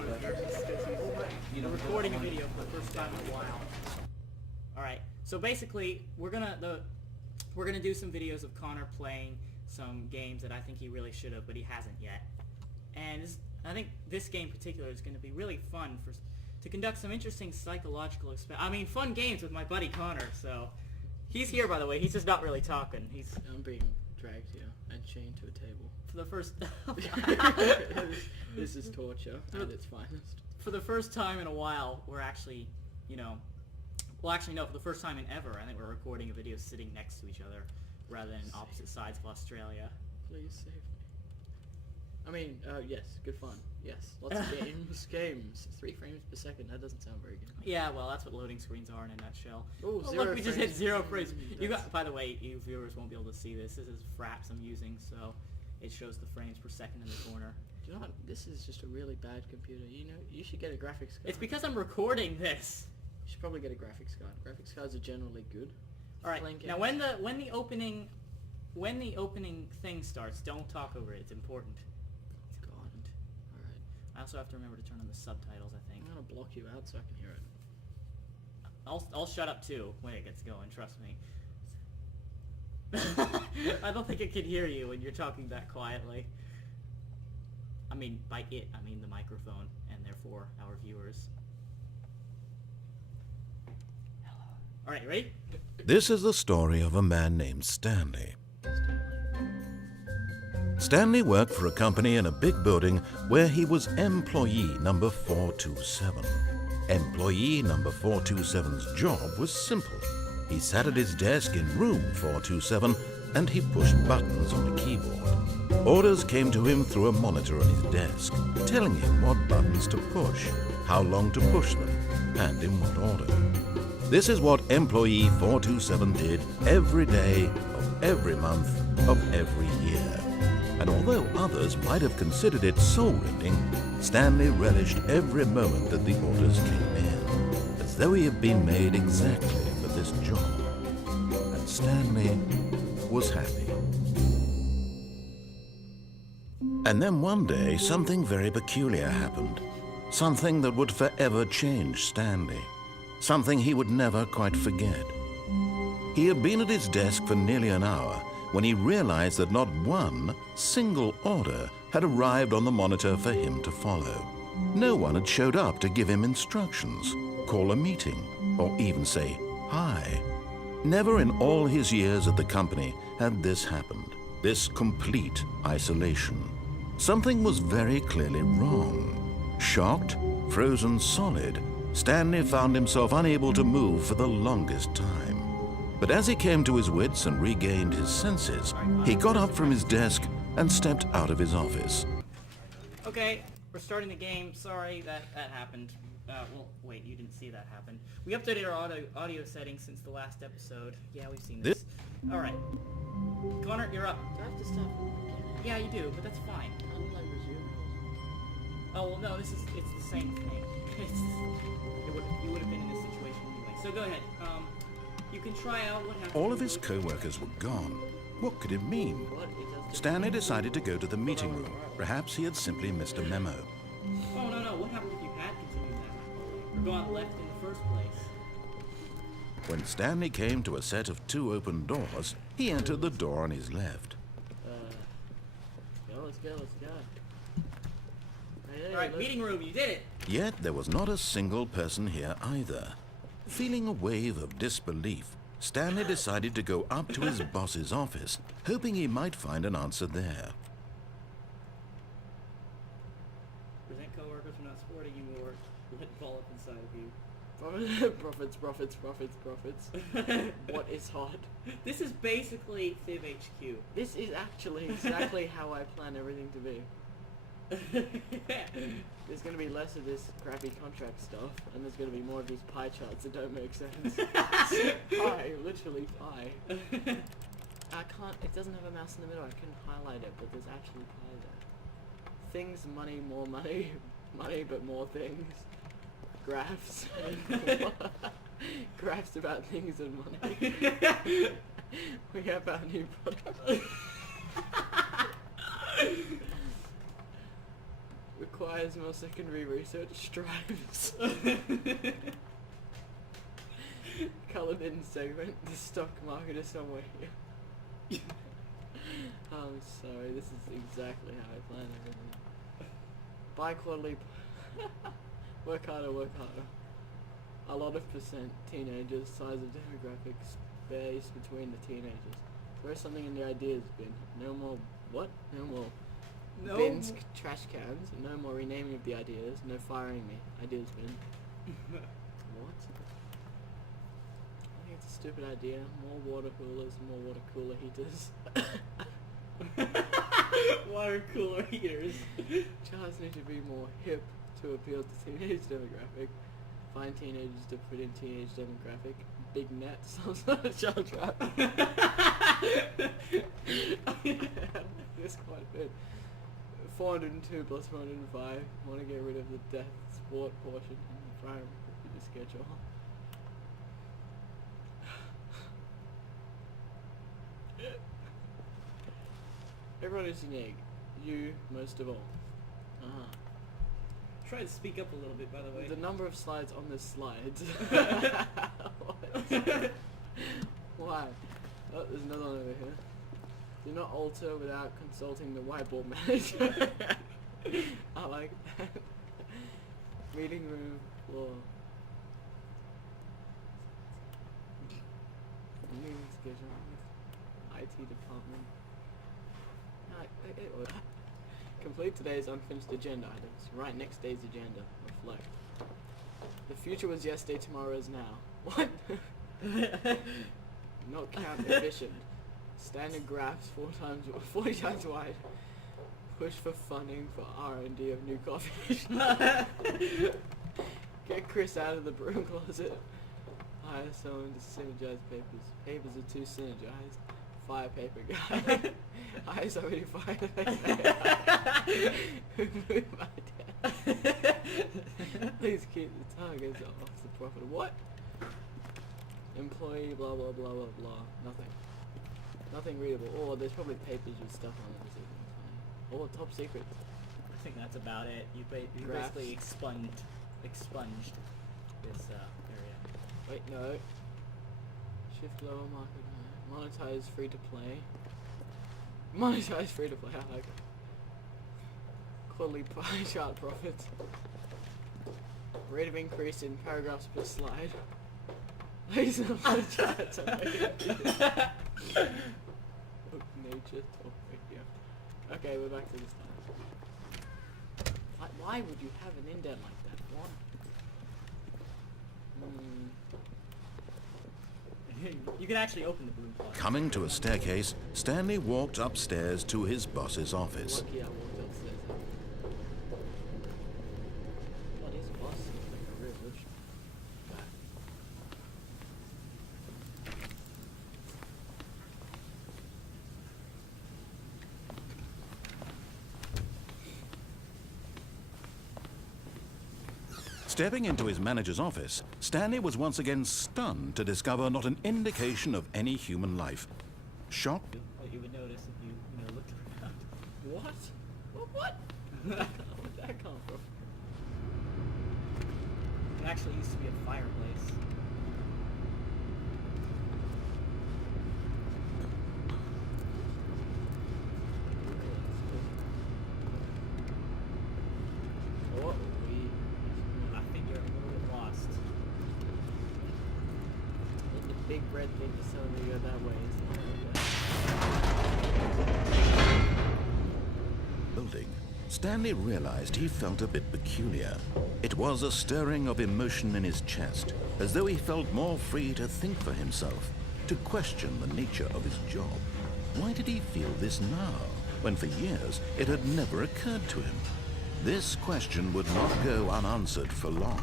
Connor here, just because he's recording a video for the first time in a while. Alright, so basically, we're gonna do some videos of Connor playing some games that I think he really should have, but he hasn't yet. And I think this game in particular is going to be really fun to conduct some interesting psychological fun games with my buddy Connor. So he's here, by the way. He's just not really talking. I'm being dragged here and chained to a table. For the first This is torture at its finest. For the first time in a while, we're actually, well, actually no, for the first time in ever, I think we're recording a video sitting next to each other rather than opposite sides of Australia. Please save me. I mean, yes, good fun. Yes, lots of games. 3 frames per second, that doesn't sound very good. Yeah, well, that's what loading screens are in a nutshell. Ooh, oh, zero look, we just hit 0 frames. By the way, you viewers won't be able to see this. This is Fraps I'm using, so it shows the frames per second in the corner. Do you know what? This is just a really bad computer. You should get a graphics card. It's because I'm recording this. You should probably get a graphics card. Graphics cards are generally good. Alright, now when the opening thing starts, don't talk over it. It's important. It's important. Alright. I also have to remember to turn on the subtitles, I think. I'm gonna block you out so I can hear it. I'll shut up too when it gets going, trust me. I don't think it can hear you when you're talking that quietly. I mean, by it, I mean the microphone, and therefore our viewers. Alright, ready? This is the story of a man named Stanley. Stanley worked for a company in a big building where he was employee number 427. Employee number 427's job was simple. He sat at his desk in room 427 and he pushed buttons on a keyboard. Orders came to him through a monitor on his desk, telling him what buttons to push, how long to push them, and in what order. This is what employee 427 did every day of every month of every year. And although others might have considered it soul-rending, Stanley relished every moment that the orders came in, as though he had been made exactly for this job. And Stanley was happy. And then one day, something very peculiar happened. Something that would forever change Stanley. Something he would never quite forget. He had been at his desk for nearly an hour when he realized that not one single order had arrived on the monitor for him to follow. No one had showed up to give him instructions, call a meeting, or even say hi. Never in all his years at the company had this happened, this complete isolation. Something was very clearly wrong. Shocked, frozen solid, Stanley found himself unable to move for the longest time. But as he came to his wits and regained his senses, he got up from his desk and stepped out of his office. Okay, we're starting the game. Sorry that happened. Well, wait, you didn't see that happen. We updated our audio settings since the last episode. Yeah, we've seen this. Alright. Connor, you're up. Do I have to start from the beginning? Yeah, you do, but that's fine. How did I resume? Oh, well, no, it's the same thing. You would have been in this situation anyway. So go ahead. You can try out what happened. All of his co-workers were gone. What could it mean? What? It does Stanley decided to go to the meeting room. Perhaps he had simply missed a memo. Oh, no. What happened if you had continued that? Or gone left in the first place? When Stanley came to a set of 2 open doors, he entered the door on his left. Let's go. Hey, Alright, meeting room, you did it! Yet there was not a single person here either. Feeling a wave of disbelief, Stanley decided to go up to his boss's office, hoping he might find an answer there. Present coworkers for not supporting you or let it fall up inside of you. Profits. What is hot? This is basically Civ HQ. This is actually exactly how I plan everything to be. There's going to be less of this crappy contract stuff, and there's going to be more of these pie charts that don't make sense. Pie, literally pie. I can't, it doesn't have a mouse in the middle, I can highlight it, but there's actually pie there. Things, money, more money, money but more things. Graphs. Graphs about things and money. We have our new product. requires more secondary research. Stripes. Colored in segment. The stock market is somewhere here. I'm sorry, this is exactly how I planned everything. Buy quarterly. Work harder, work harder. A lot of percent teenagers, size of demographics, space between the teenagers. Throw something in the ideas bin. No more what? No more No. bins, trash cans. No more renaming of the ideas. No firing me. Ideas bin. What? I think it's a stupid idea. More water coolers, more water cooler heaters. Water cooler heaters. Childs need to be more hip to appeal to teenage demographic. Find teenagers to put in teenage demographic. Big net, some sort of child trap. This quite a bit. 402 plus 405. Want to get rid of the death sport portion in the primary computer schedule. Everyone is unique. You most of all. Try to speak up a little bit, by the way. The number of slides on this slide. Why? Oh, there's another one over here. Do not alter without consulting the whiteboard manager. I like that. Meeting room floor. Meeting schedule. IT department. Complete today's unfinished agenda items. Write next day's agenda. Reflect. The future was yesterday, tomorrow is now. What? Not count efficient. Standard graphs 40 times wide. Push for funding for R&D of new coffee. Get Chris out of the broom closet. Hire someone to synergize papers. Papers are too synergized. Fire paper guy. Eyes already fired. Move my desk. Please keep the targets off the profit. What? Employee blah blah blah blah blah. Nothing. Nothing readable. Oh, there's probably papers with stuff on it. This isn't funny. Oh, top secret. I think that's about it. You Graphs. basically expunged this area. Wait, no. Shift lower market. Monetize free to play. Monetize free to play. I like it. Quarterly pie chart profits. Rate of increase in paragraphs per slide. These are my charts. Nature talk radio. Okay, we're back to this time. Why would you have an indent like that? Why? You can actually open the blue closet. Coming to a staircase, Stanley walked upstairs to his boss's office. Lucky I walked upstairs. God, his boss looks like a real rich guy. Stepping into his manager's office, Stanley was once again stunned to discover not an indication of any human life. Shocked, What you would notice if you looked around. What? What? Where'd that come from? It actually used to be a fireplace. What we I think you're a little bit lost. and the big red thing is telling me to go that way. building, Stanley realized he felt a bit peculiar. It was a stirring of emotion in his chest, as though he felt more free to think for himself, to question the nature of his job. Why did he feel this now, when for years it had never occurred to him? This question would not go unanswered for long.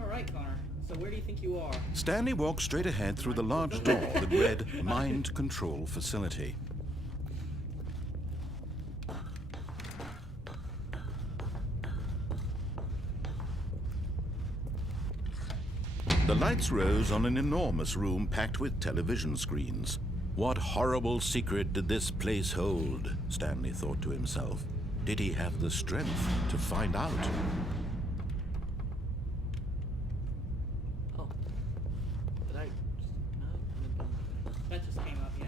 All right, Connor. So where do you think you are? Stanley walked straight ahead through the large door that read Mind Control Facility. The lights rose on an enormous room packed with television screens. What horrible secret did this place hold? Stanley thought to himself. Did he have the strength to find out? Oh. Did I just... No? That just came up, yeah.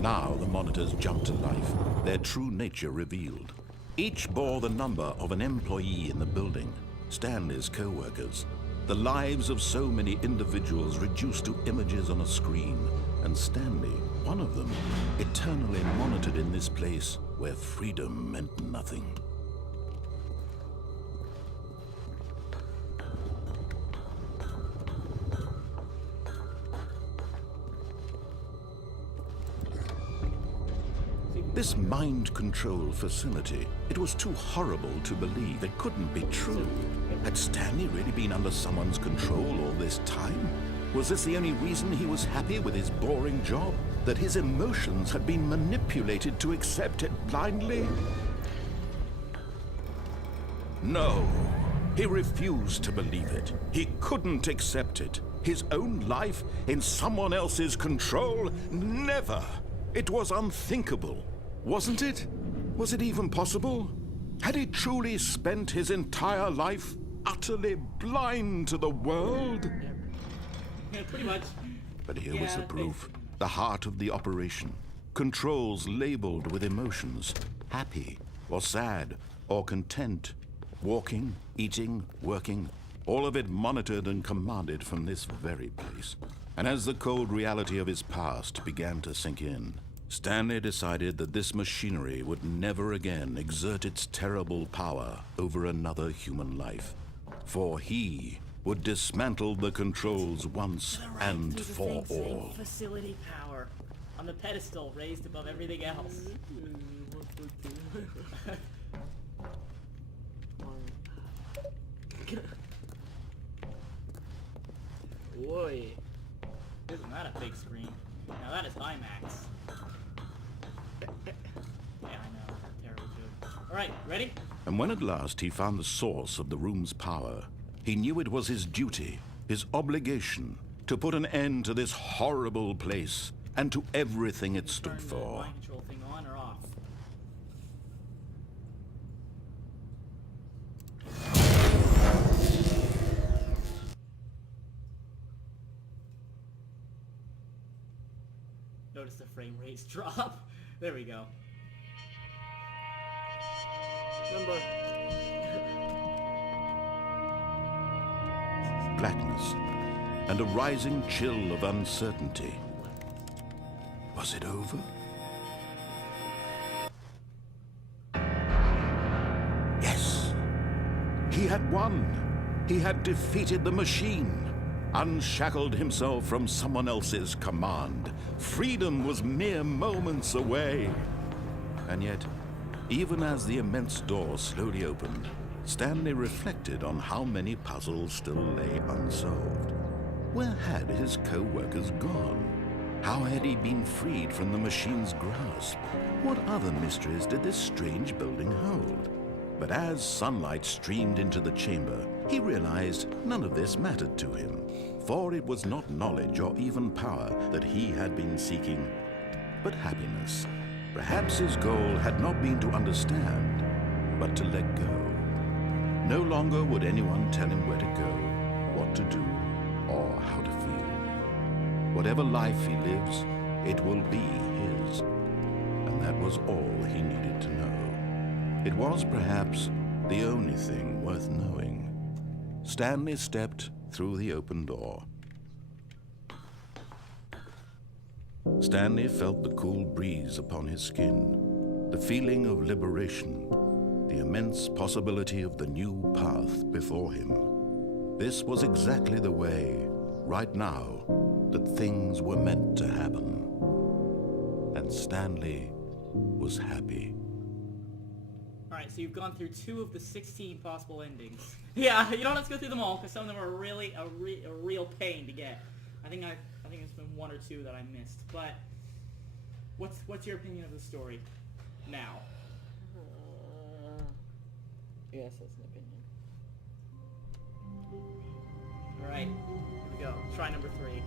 Now the monitors jumped to life, their true nature revealed. Each bore the number of an employee in the building, Stanley's co-workers. The lives of so many individuals reduced to images on a screen, and Stanley, one of them, eternally monitored in this place where freedom meant nothing. This mind control facility, it was too horrible to believe. It couldn't be true. Had Stanley really been under someone's control all this time? Was this the only reason he was happy with his boring job? That his emotions had been manipulated to accept it blindly? No. He refused to believe it. He couldn't accept it. His own life in someone else's control? Never. It was unthinkable. Wasn't it? Was it even possible? Had he truly spent his entire life utterly blind to the world? Yeah, pretty much. But here was the Yeah, proof. The heart of the operation. Controls labeled with emotions. Happy, or sad, or content. Walking, eating, working. All of it monitored and commanded from this very place. And as the cold reality of his past began to sink in, Stanley decided that this machinery would never again exert its terrible power over another human life. For he would dismantle the controls once and for all. Facility power on the pedestal raised above everything else. Boy. Isn't that a big screen? Now that is IMAX. Yeah, I know. Terrible joke. Alright, ready? And when at last he found the source of the room's power, he knew it was his duty, his obligation, to put an end to this horrible place and to everything it stood Turn the for. mind control thing on or off? Notice the frame rates drop. There we go. Number. Blackness and a rising chill of uncertainty. Was it over? Yes! He had won! He had defeated the machine, unshackled himself from someone else's command. Freedom was mere moments away. And yet, even as the immense door slowly opened, Stanley reflected on how many puzzles still lay unsolved. Where had his co-workers gone? How had he been freed from the machine's grasp? What other mysteries did this strange building hold? But as sunlight streamed into the chamber, he realized none of this mattered to him, for it was not knowledge or even power that he had been seeking, but happiness. Perhaps his goal had not been to understand, but to let go. No longer would anyone tell him where to go, what to do, or how to feel. Whatever life he lives, it will be his. And that was all he needed to know. It was perhaps the only thing worth knowing. Stanley stepped through the open door. Stanley felt the cool breeze upon his skin, the feeling of liberation, the immense possibility of the new path before him. This was exactly the way, right now, that things were meant to happen. And Stanley was happy. Alright, so you've gone through 2 of the 16 possible endings. Yeah, you don't have to go through them all, because some of them are really a real pain to get. I think it's been 1 or 2 that I missed. But what's your opinion of the story now? Yes, that's an opinion. Alright, here we go. Try number 3.